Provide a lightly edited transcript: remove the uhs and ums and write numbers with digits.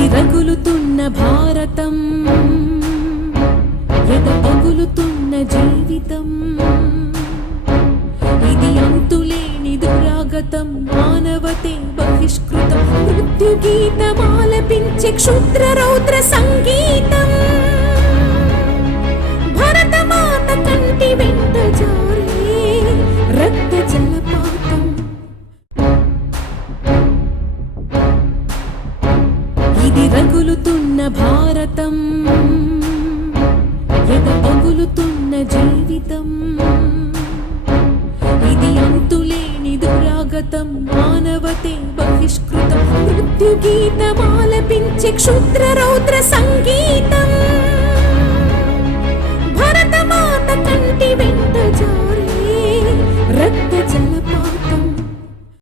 ఇది రగులుతున్న భారతం, ఎద పగులుతున్న జీవితం. ఇది అంతులేని దురాగతం, మానవతే బహిష్కృతం. మృత్యు గీతమాలపించే క్షుద్ర రౌద్ర సంగీతం. భరతమాత కంటి వెంట జారే రక్త జలపాతం. ఇది రగులుతున్న భారతం, ఎద పగులుతున్న జీవితం. ఇది అంతులేని దురాగతం, మానవతే బహిష్కృతం. మృత్యు గీతమాలపించే క్షుద్ర రౌద్ర సంగీతం. భరతమాత కంటి వెంట జారే రక్త జలపాతం.